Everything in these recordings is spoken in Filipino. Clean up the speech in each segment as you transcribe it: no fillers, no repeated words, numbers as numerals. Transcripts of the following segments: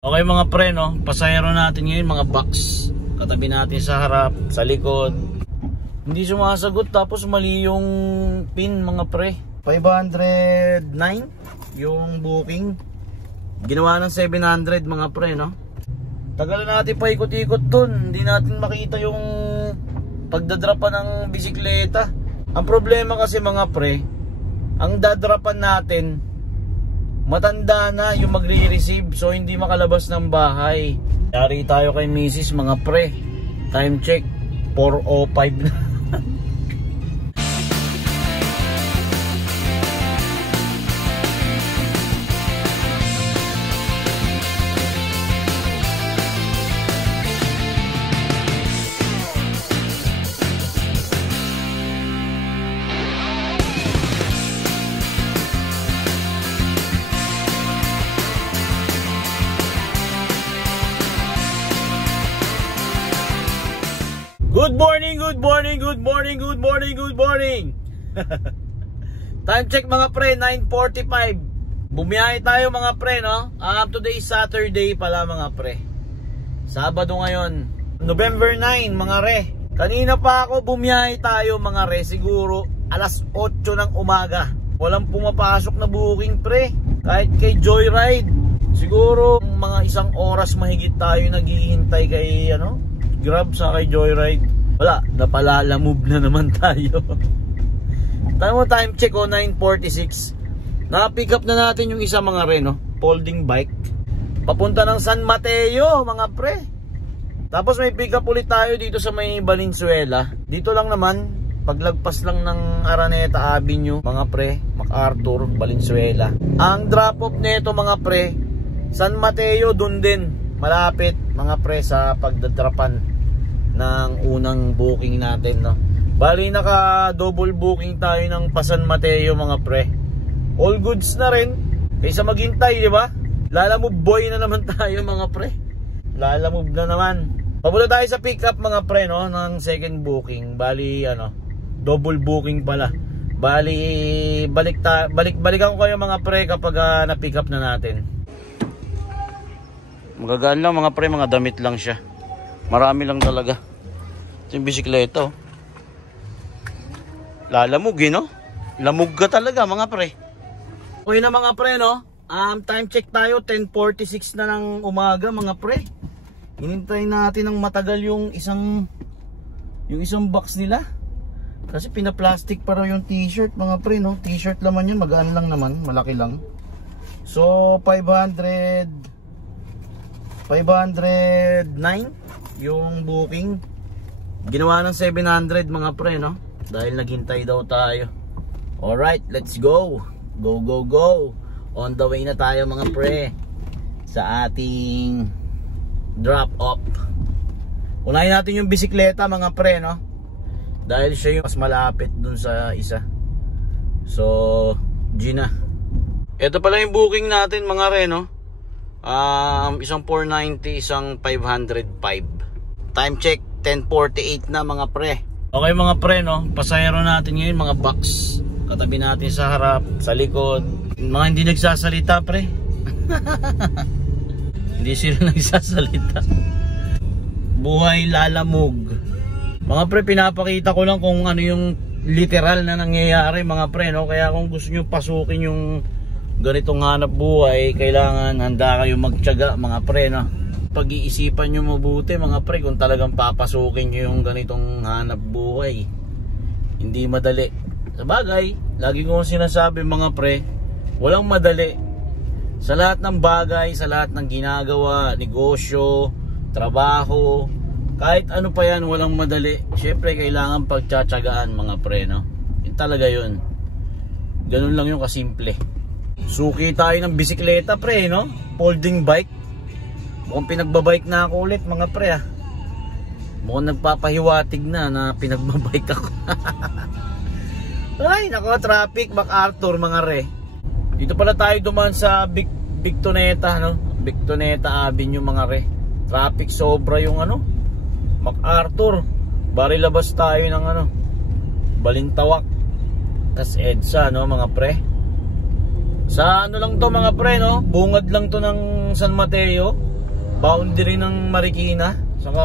Okay mga pre, no? Pasahero natin ngayon, mga box. Katabi natin sa harap, sa likod. Hindi sumasagot, tapos mali yung pin mga pre. 509 yung booking. Ginawa ng 700 mga pre, no? Tagal na natin paikot-ikot dun. Hindi natin makita yung pagdadrapan ng bisikleta. Ang problema kasi mga pre, ang dadrapan natin matanda na yung magre-receive, so hindi makalabas ng bahay. Yari tayo kay Mrs. mga pre. Time check 4:05 na. Good morning, good morning, good morning, good morning, good morning. Time check mga pre, 9:45. Bumiyahe tayo mga pre, no? Today is Saturday pala mga pre. Sabado ngayon, November 9 mga re. Kanina pa ako bumiyahe tayo mga re, siguro alas 8 ng umaga. Walang pumapasok na booking pre. Kahit kay Joyride, siguro mga isang oras mahigit tayo naghihintay kay Grab sa kay Joyride. Wala, napalalamove na naman tayo. Time check 9:46. Na-pick up na natin yung isa mga re, no? Folding bike. Papunta ng San Mateo mga pre. Tapos may pick up ulit tayo dito sa may Valenzuela. Dito lang naman, paglagpas lang ng Araneta Avenue mga pre, MacArthur, Valenzuela. Ang drop off nito mga pre, San Mateo dun din. Malapit mga pre sa pagdadrapan ng unang booking natin, no? Bali naka double booking tayo ng San Mateo mga pre. All goods na rin kaysa maghintay, di ba? Lalamove boy na naman tayo mga pre. Lalamove na naman. Papunta tayo sa pick up mga pre, no, ng second booking. Bali double booking pala. Bali balikan ko kayo mga pre kapag na-pick up na natin. Magagaan lang mga pre, mga damit lang siya. Marami lang talaga. Ito yung bisikleta, oh. Lalamog, no? Lamog ka talaga mga pre. Okay na mga pre, no? Time check tayo, 10:46 na ng umaga mga pre. Hinintay natin ng matagal yung isang box nila. Kasi pinaplastic pa raw yung t-shirt mga pre, no? T-shirt naman yun, magaan lang naman, malaki lang. So 509 yung booking. Ginawa ng 700 mga pre, no? Dahil naghintay daw tayo. Alright, let's go. Go, go, go. On the way na tayo mga pre sa ating drop off. Unahin natin yung bisikleta mga pre, no? Dahil siya yung mas malapit dun sa isa. So Gina, ito pala yung booking natin mga re, no? Isang 490, isang 505. Time check 10:48 na mga pre. Okay mga pre, no? Pasahero natin ngayon, mga box. Katabi natin sa harap, sa likod. Mga hindi nagsasalita pre. Hindi sila nagsasalita. Buhay lalamog. Mga pre, pinapakita ko lang kung ano yung literal na nangyayari mga pre, no? Kaya kung gusto nyo pasukin yung ganitong hanap buhay, kailangan handa kayo magtiyaga mga pre, no? Pag-iisipan nyo mabuti mga pre kung talagang papasukin nyo yung ganitong hanap buhay. Hindi madali. Sa bagay, lagi ko sinasabi mga pre, walang madali. Sa lahat ng bagay, sa lahat ng ginagawa, negosyo, trabaho, kahit ano pa yan, walang madali. Siyempre kailangan pagtsatsagaan mga pre, no? Yun talaga yun. Ganun lang yung kasimple. Suki tayo ng bisikleta pre, no? Folding bike. Mukhang pinagbabike na ako ulit mga pre, ah. Mukhang nagpapahiwatig na pinagbabike ako. Ay nako, traffic, MacArthur mga re. Dito pala tayo dumaan sa Victoneta, no? Victoneta Avenue mga re. Traffic sobra yung MacArthur. Bari labas tayo ng Balintawak, tas EDSA, no mga pre. Sa lang to mga pre, no? Bungad lang to ng San Mateo. boundary ng Marikina saka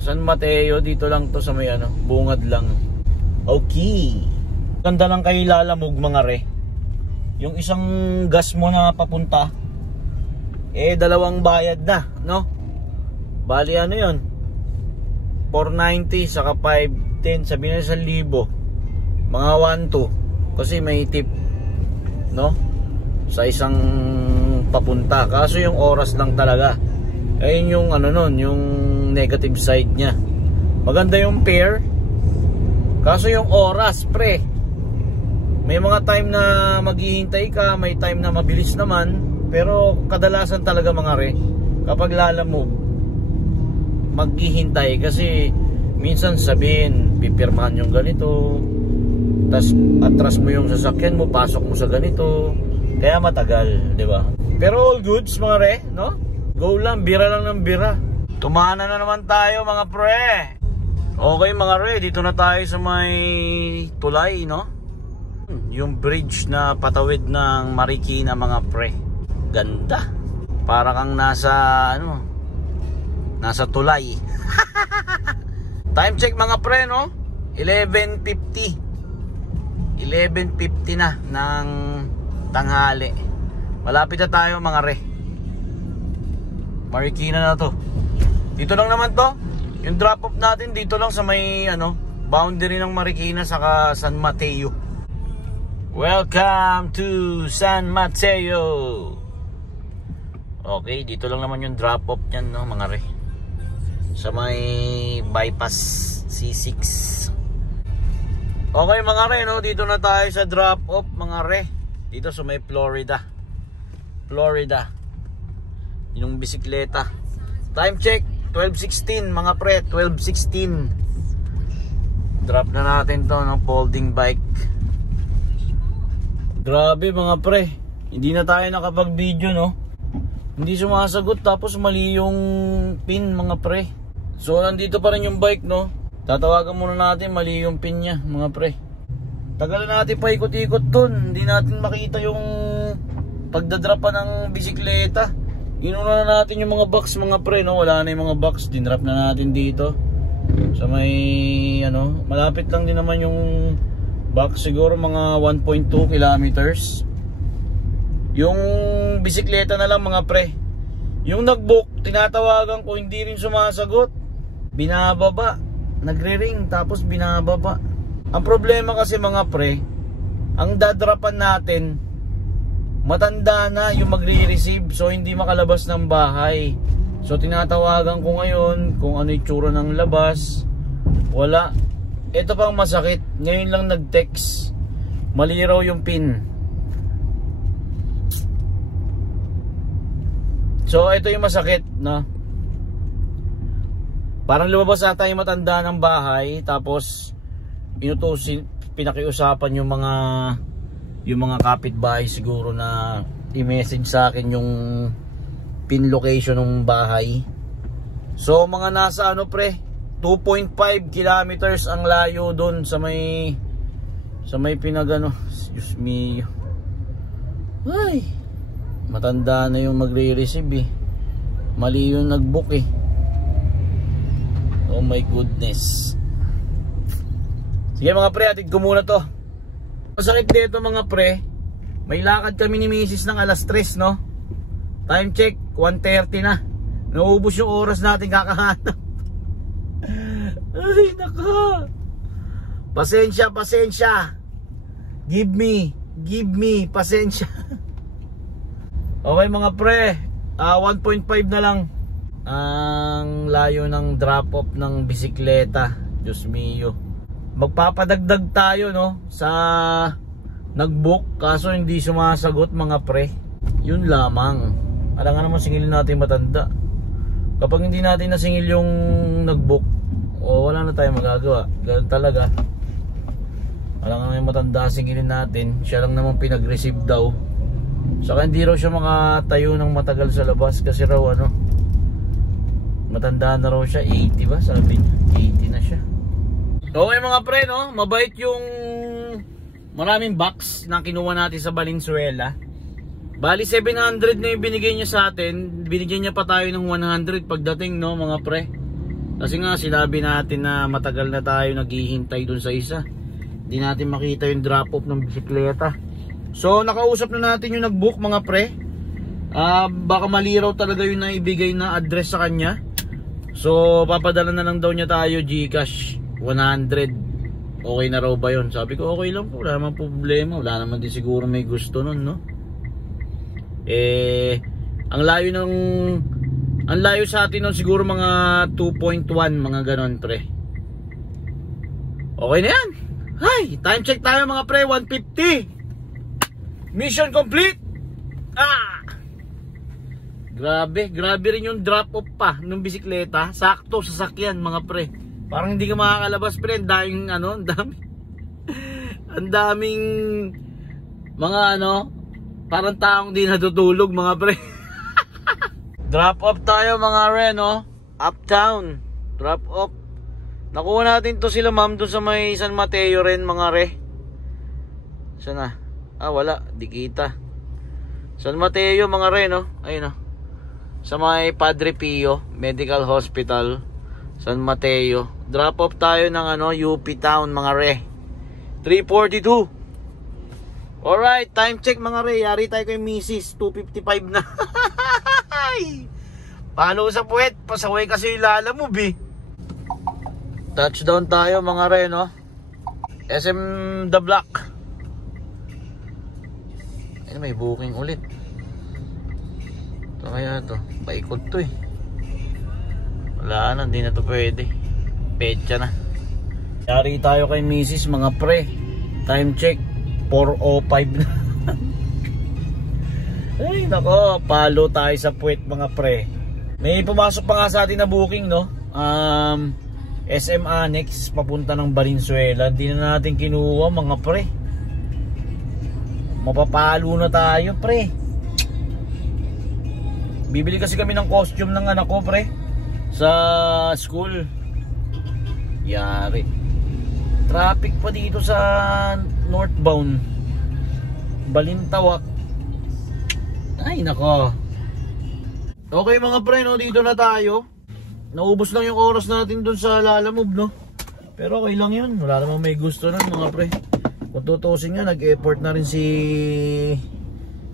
San Mateo. Dito lang to sa may ano, bungad lang. Okay, ganda lang kay Lalamog mga re. Yung isang gas mo na papunta dalawang bayad na, no? Bali ano yun, 490 saka 510, sabi na 1,000, mga 1,2 kasi may tip, no? Sa isang papunta. Kaso yung oras lang talaga, ayun yung ano nun, yung negative side nya. Maganda yung pair, kaso yung oras pre, may mga time na maghihintay ka, may time na mabilis naman. Pero kadalasan talaga mga re, kapag Lalamove maghihintay kasi minsan sabihin pipirmahan yung ganito, tas atras mo yung sasakyan mo, pasok mo sa ganito, kaya matagal, di ba? Pero all goods mga re, no? Go lang, bira lang ng bira. Tumana na naman tayo mga pre. Okay mga re, dito na tayo sa may tulay, no? Yung bridge na patawid ng Marikina mga pre. Ganda. Para kang nasa ano, nasa tulay. Time check mga pre, no? 11:50 na ng tanghali. Malapit na tayo mga re. Marikina na to. Dito lang naman to. Yung drop off natin dito lang sa may ano, boundary ng Marikina saka San Mateo. Welcome to San Mateo. Okay, dito lang naman yung drop off niyan, no mga re. Sa may bypass C6. Okay mga re, no, dito na tayo sa drop off mga re. Dito sa may Florida. Yung bisikleta. Time check 12:16 mga pre, 12:16. Drop na natin to ng folding bike. Grabe mga pre, hindi na tayo nakapag-video, no? Hindi sumasagot tapos mali yung pin mga pre. So nandito pa rin yung bike, no? Tatawagan muna natin, mali yung pin nya mga pre. Tagal na natin pa ikot-ikot dun. Hindi natin makita yung pagdadrapa ng bisikleta. Inuna na natin yung mga box mga pre, no? Wala na yung mga box, dinrap na natin dito. Sa may ano, malapit lang din naman yung box, siguro mga 1.2 kilometers. Yung bisikleta na lang mga pre. Yung nagbook, tinatawagan ko, hindi rin sumasagot. Binababa, nagre-ring tapos binababa. Ang problema kasi mga pre, ang dadrapan natin matanda na yung magre-receive, so hindi makalabas ng bahay. So tinatawagan ko ngayon kung ano yung tsura ng labas. Wala. Ito pang masakit, ngayon lang nag-text, mali raw yung pin. So ito yung masakit, no? Parang lumabas ata yung matanda ng bahay, tapos inutusin, pinakiusapan yung mga kapitbahay siguro na i-message sa akin yung pin location ng bahay. So mga nasa ano pre, 2.5 kilometers ang layo doon sa may pinagano. Diyos me. Ay, matanda na yung magre-receive eh. Mali yung nag-book eh. Oh my goodness. Sige mga pre, atid ko muna to. Masakit dito mga pre. May lakad kami ni Mrs. ng alas 3, no? Time check 1:30 na. Naubos yung oras natin kakahanap. Ay naka. Pasensya. Give me pasensya. Okay mga pre, 1.5 na lang ang layo ng drop off ng bisikleta. Diyos mio. Magpapadagdag tayo, no, sa nagbook, kaso hindi sumasagot mga pre. Yun lamang. Alam nga naman singilin natin matanda. Kapag hindi natin nasingil yung nagbook, wala na tayong magagawa. Ganun talaga. Alam nga yung matanda singilin natin. Siya lang naman pinag-receive daw. Saka hindi raw siya makatayo ng matagal sa labas kasi raw ano, matanda na raw siya. 80 ba sabi niya? 80 na siya. Okay mga pre, no? Mabait yung maraming box na kinuha natin sa Valenzuela. Bali 700 na yung binigay niya sa atin. Binigyan niya pa tayo ng 100 pagdating, no mga pre. Kasi nga sinabi natin na matagal na tayo naghihintay dun sa isa. Hindi natin makita yung drop off ng bisikleta. So nakausap na natin yung nag-book mga pre. Baka mali raw talaga yung naibigay na address sa kanya. So papadala na lang daw niya tayo GCash 100. Okay na raw ba yun? Sabi ko okay lang po, wala naman problema. Wala naman din siguro may gusto nun, no? Ang layo sa atin nun siguro mga 2.1, mga ganon pre. Okay na yan. Hi, time check tayo mga pre, 1:50. Mission complete. Grabe rin yung drop off pa ng bisikleta. Sakto sasakyan mga pre. Parang hindi ka makakalabas pre, ang daming mga parang taong di natutulog mga pre. Drop off tayo mga re, no? Uptown. Drop off. Nakuha natin to sila ma'am doon sa may San Mateo rin mga re. Sana? Wala. Di kita. San Mateo mga re, no? Ayun, no? Sa may Padre Pio Medical Hospital, San Mateo. Drop off tayo ng UP Town mga re. 3:42. Alright, time check mga re. Yari tayo kay Mrs. 2:55 na. Palo sa puwet. Pasaway kasi yung lalamove eh. Touchdown tayo mga re, no? SM The Block. Ayun, may booking ulit. Ito kaya to. Paikot to eh. Wala na, hindi na to pwede. Pecha na. Yari tayo kay Mrs. mga pre. Time check 4:05 na. Ay nako, palo tayo sa puwet mga pre. May pumasok pa nga sa atin na booking, no? SM Annex papunta ng Valenzuela. Hindi na natin kinuha mga pre. Mapapalo na tayo pre. Bibili kasi kami ng costume ng anak ko pre sa school. Yari. Traffic pa dito sa northbound Balintawak. Ay nako. Okay mga pre, no, dito na tayo. Naubos lang yung oras natin dun sa lalamove, no? Pero okay lang yun. Wala namang may gusto nun mga pre. Kung tutusin nga, nag-effort na rin si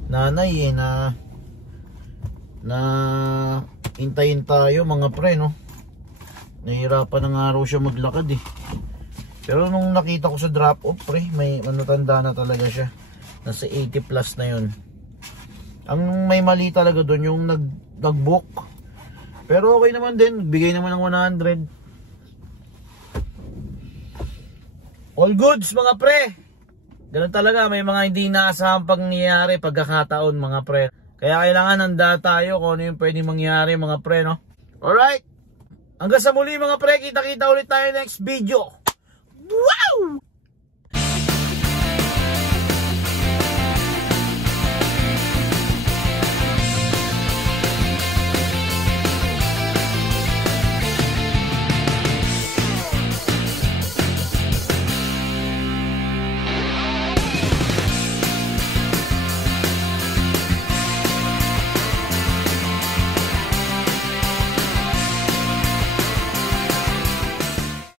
nanay na hintayin tayo mga pre, no? Nahihirapan na nga raw siya maglakad eh. Pero nung nakita ko sa drop off pre, may tanda na talaga siya. Nasa 80 plus na yun. Ang may mali talaga doon yung nag-book. Pero okay naman din, bigay naman ng 100. All goods mga pre. Ganun talaga, may mga hindi inaasahang pangyayari pagkakataon mga pre. Kaya kailangan handa tayo kung ano yung pwedeng mangyari mga pre, no? Alright. Hanggang sa muli mga pre, kita-kita ulit tayo next video. Wow!